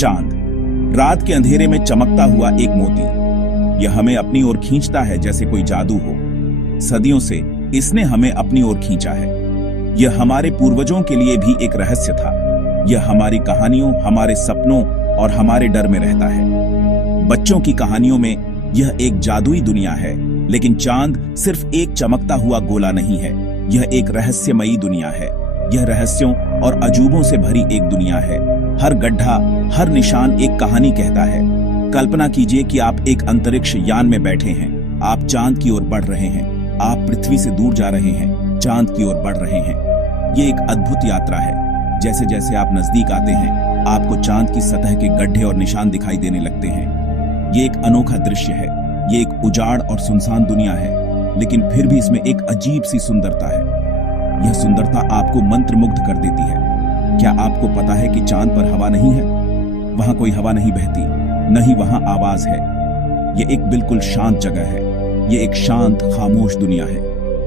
चांद रात के अंधेरे में चमकता हुआ एक मोती। यह हमें अपनी ओर खींचता है जैसे कोई जादू हो। सदियों से इसने हमें अपनी ओर खींचा है। यह हमारे पूर्वजों के लिए भी एक रहस्य था। यह हमारी कहानियों, हमारे सपनों और हमारे डर में रहता है। बच्चों की कहानियों में यह एक जादुई दुनिया है, लेकिन चांद सिर्फ एक चमकता हुआ गोला नहीं है। यह एक रहस्यमयी दुनिया है। यह रहस्यों और अजूबों से भरी एक दुनिया है। हर गड्ढा, हर निशान एक कहानी कहता है। कल्पना कीजिए कि आप एक अंतरिक्ष यान में बैठे हैं। आप चांद की ओर बढ़ रहे हैं। आप पृथ्वी से दूर जा रहे हैं, चांद की ओर बढ़ रहे हैं। ये एक अद्भुत यात्रा है। जैसे जैसे आप नजदीक आते हैं, आपको चांद की सतह के गड्ढे और निशान दिखाई देने लगते हैं। ये एक अनोखा दृश्य है। ये एक उजाड़ और सुनसान दुनिया है, लेकिन फिर भी इसमें एक अजीब सी सुंदरता है। यह सुंदरता आपको मंत्रमुग्ध कर देती है। क्या आपको पता है कि चांद पर हवा नहीं है? वहां कोई हवा नहीं बहती, न ही वहां आवाज है। यह एक बिल्कुल शांत जगह है। यह एक शांत, खामोश दुनिया है।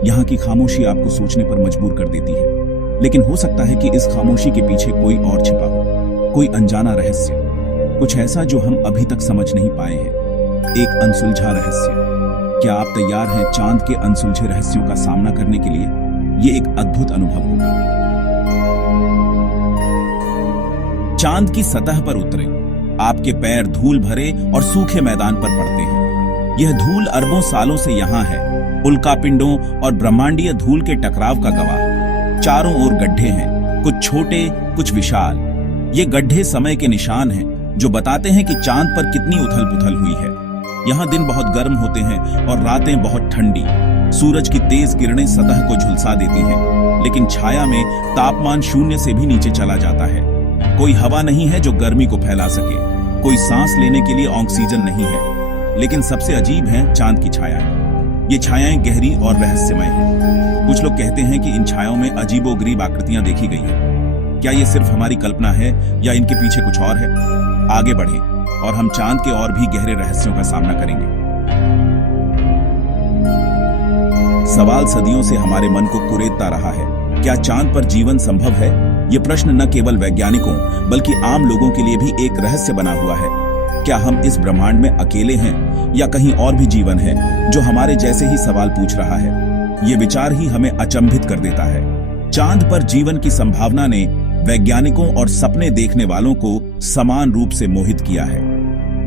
यहाँ की खामोशी आपको सोचने पर मजबूर कर देती है। लेकिन हो सकता है कि इस खामोशी के पीछे कोई और छिपा हो, कोई अनजाना रहस्य, कुछ ऐसा जो हम अभी तक समझ नहीं पाए हैं। एक अनसुलझा रहस्य। क्या आप तैयार हैं चांद के अनसुलझे रहस्यों का सामना करने के लिए? ये एक अद्भुत अनुभव होगा। चांद की सतह पर उतरे। आपके पैर धूल भरे और सूखे मैदान पर पड़ते हैं। यह धूल अरबों सालों से यहाँ है, उल्कापिंडों और ब्रह्मांडीय धूल के टकराव का गवाह। चारों ओर गड्ढे हैं, कुछ छोटे, कुछ विशाल। ये गड्ढे समय के निशान हैं, जो बताते हैं कि चांद पर कितनी उथल पुथल हुई है। यहाँ दिन बहुत गर्म होते हैं और रातें बहुत ठंडी। सूरज की तेज किरणें सतह को झुलसा देती हैं, लेकिन छाया में तापमान शून्य से भी नीचे चला जाता है। कोई हवा नहीं है जो गर्मी को फैला सके। कोई सांस लेने के लिए ऑक्सीजन नहीं है। लेकिन सबसे अजीब है चांद की छायाएं। ये छायाएं गहरी और रहस्यमय हैं। कुछ लोग कहते हैं कि इन छायाओं में अजीबोगरीब आकृतियां देखी गई हैं। क्या ये सिर्फ हमारी कल्पना है या इनके पीछे कुछ और है? आगे बढ़ें और हम चांद के और भी गहरे रहस्यों का सामना करेंगे। सवाल सदियों से हमारे मन को कुरेदता रहा है। क्या चांद पर जीवन संभव है? ये प्रश्न न केवल वैज्ञानिकों बल्कि आम लोगों के लिए भी एक रहस्य बना हुआ है। क्या हम इस ब्रह्मांड में अकेले हैं या कहीं और भी जीवन है जो हमारे जैसे ही सवाल पूछ रहा है? ये विचार ही हमें अचंभित कर देता है। चांद पर जीवन की संभावना ने वैज्ञानिकों और सपने देखने वालों को समान रूप से मोहित किया है।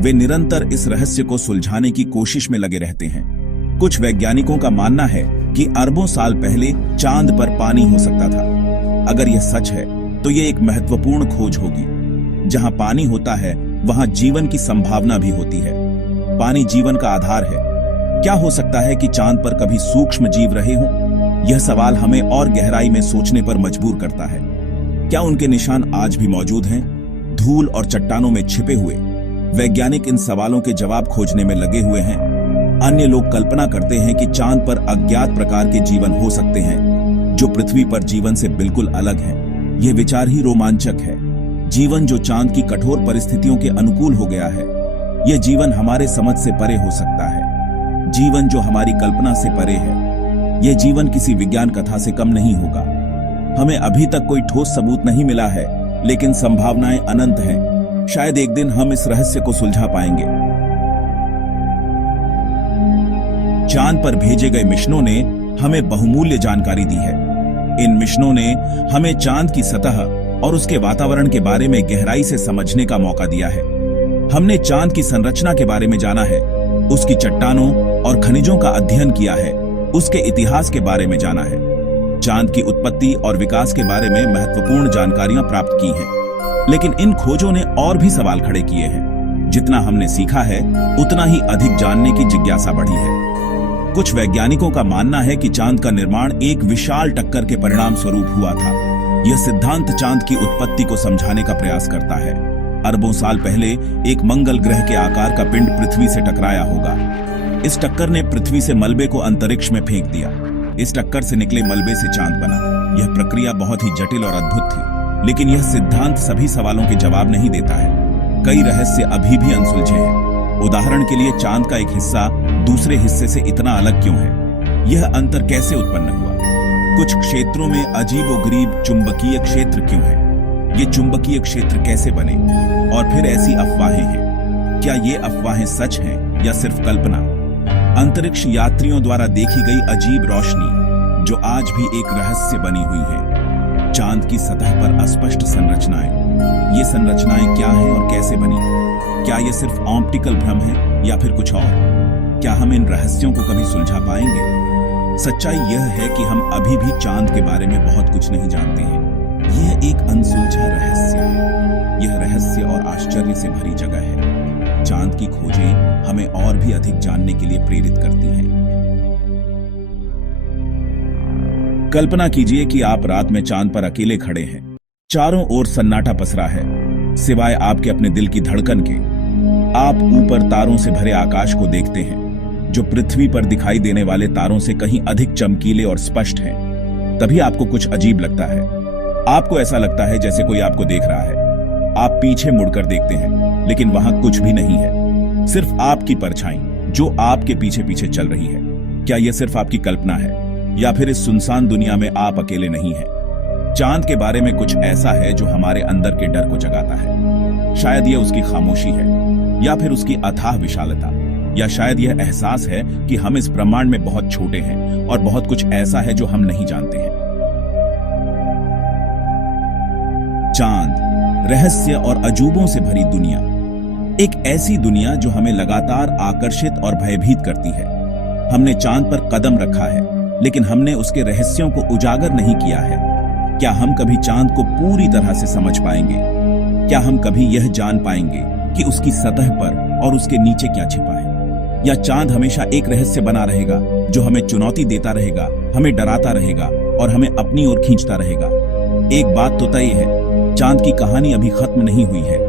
वे निरंतर इस रहस्य को सुलझाने की कोशिश में लगे रहते हैं। कुछ वैज्ञानिकों का मानना है कि अरबों साल पहले चांद पर पानी हो सकता था। अगर यह सच है तो यह एक महत्वपूर्ण खोज होगी। जहां पानी होता है वहां जीवन की संभावना भी होती है। पानी जीवन का आधार है। क्या हो सकता है कि चांद पर कभी सूक्ष्म जीव रहे हों? यह सवाल हमें और गहराई में सोचने पर मजबूर करता है। क्या उनके निशान आज भी मौजूद हैं, धूल और चट्टानों में छिपे हुए? वैज्ञानिक इन सवालों के जवाब खोजने में लगे हुए हैं। अन्य लोग कल्पना करते हैं कि चांद पर अज्ञात प्रकार के जीवन हो सकते हैं, जो पृथ्वी पर जीवन से बिल्कुल अलग हैं। यह विचार ही रोमांचक है। जीवन जो चांद की कठोर परिस्थितियों के अनुकूल हो गया है। यह जीवन हमारे समझ से परे हो सकता है। जीवन जो हमारी कल्पना से परे है। यह जीवन किसी विज्ञान कथा से कम नहीं होगा। हमें अभी तक कोई ठोस सबूत नहीं मिला है, लेकिन संभावनाएं अनंत हैं। शायद एक दिन हम इस रहस्य को सुलझा पाएंगे। चांद पर भेजे गए मिशनों ने हमें बहुमूल्य जानकारी दी है। इन मिशनों ने हमें चांद की सतह और उसके वातावरण के बारे में गहराई से समझने का मौका दिया है। हमने चांद की संरचना के बारे में जाना है, उसकी चट्टानों और खनिजों का अध्ययन किया है, उसके इतिहास के बारे में जाना है। चांद की उत्पत्ति और विकास के बारे में महत्वपूर्ण जानकारियां प्राप्त की हैं। लेकिन इन खोजों ने और भी सवाल खड़े किए हैं। जितना हमने सीखा है, उतना ही अधिक जानने की जिज्ञासा बढ़ी है। कुछ वैज्ञानिकों का मानना है कि चांद का निर्माण एक विशाल टक्कर के परिणाम स्वरूप हुआ था। यह सिद्धांत चांद की उत्पत्ति को समझाने का प्रयास करता है। अरबों साल पहले एक मंगल ग्रह के आकार का पिंड पृथ्वी से टकराया होगा। इस टक्कर ने पृथ्वी से मलबे को अंतरिक्ष में फेंक दिया। इस टक्कर से निकले मलबे से चांद बना। यह प्रक्रिया बहुत ही जटिल और अद्भुत थी, लेकिन यह सिद्धांत सभी सवालों के जवाब नहीं देता है। कई रहस्य अभी भी अनसुलझे हैं। उदाहरण के लिए, चांद का एक हिस्सा दूसरे हिस्से से इतना अलग क्यों है? यह अंतर कैसे उत्पन्न हुआ? कुछ क्षेत्रों में अजीबोगरीब चुंबकीय क्षेत्र क्यों है? ये चुंबकीय क्षेत्र कैसे बने? और फिर ऐसी अफवाहें हैं, क्या ये अफवाहें सच हैं या सिर्फ कल्पना? अंतरिक्ष यात्रियों द्वारा देखी गई अजीब रोशनी जो आज भी एक रहस्य बनी हुई है। चांद की सतह पर अस्पष्ट संरचनाएं। ये संरचनाएं क्या हैं और कैसे बनी? क्या ये सिर्फ ऑप्टिकल भ्रम है या फिर कुछ और? क्या हम इन रहस्यों को कभी सुलझा पाएंगे? सच्चाई यह है कि हम अभी भी चांद के बारे में बहुत कुछ नहीं जानते हैं। यह एक अनसुलझा रहस्य है। यह रहस्य और आश्चर्य से भरी जगह है। चांद की खोजें हमें और भी अधिक जानने के लिए प्रेरित करती हैं। कल्पना कीजिए कि आप रात में चांद पर अकेले खड़े हैं। चारों ओर सन्नाटा पसरा है, सिवाय आपके अपने दिल की धड़कन के। आप ऊपर तारों से भरे आकाश को देखते हैं, जो पृथ्वी पर दिखाई देने वाले तारों से कहीं अधिक चमकीले और स्पष्ट हैं। तभी आपको कुछ अजीब लगता है। आपको ऐसा लगता है जैसे कोई आपको देख रहा है। आप पीछे मुड़कर देखते हैं, लेकिन वहां कुछ भी नहीं है, सिर्फ आपकी परछाई जो आपके पीछे पीछे चल रही है। क्या यह सिर्फ आपकी कल्पना है या फिर इस सुनसान दुनिया में आप अकेले नहीं हैं? चांद के बारे में कुछ ऐसा है जो हमारे अंदर के डर को जगाता है। शायद यह उसकी खामोशी है, या फिर उसकी अथाह विशालता, या शायद यह एहसास है कि हम इस ब्रह्मांड में बहुत छोटे हैं और बहुत कुछ ऐसा है जो हम नहीं जानते हैं। चांद, रहस्य और अजूबों से भरी दुनिया। एक ऐसी दुनिया जो हमें लगातार आकर्षित और भयभीत करती है। हमने चांद पर कदम रखा है, लेकिन हमने उसके रहस्यों को उजागर नहीं किया है। क्या हम कभी चांद को पूरी तरह से समझ पाएंगे? क्या हम कभी यह जान पाएंगे कि उसकी सतह पर और उसके नीचे क्या छिपा है? या चांद हमेशा एक रहस्य बना रहेगा जो हमें चुनौती देता रहेगा, हमें डराता रहेगा और हमें अपनी ओर खींचता रहेगा? एक बात तो तय है, चांद की कहानी अभी खत्म नहीं हुई है।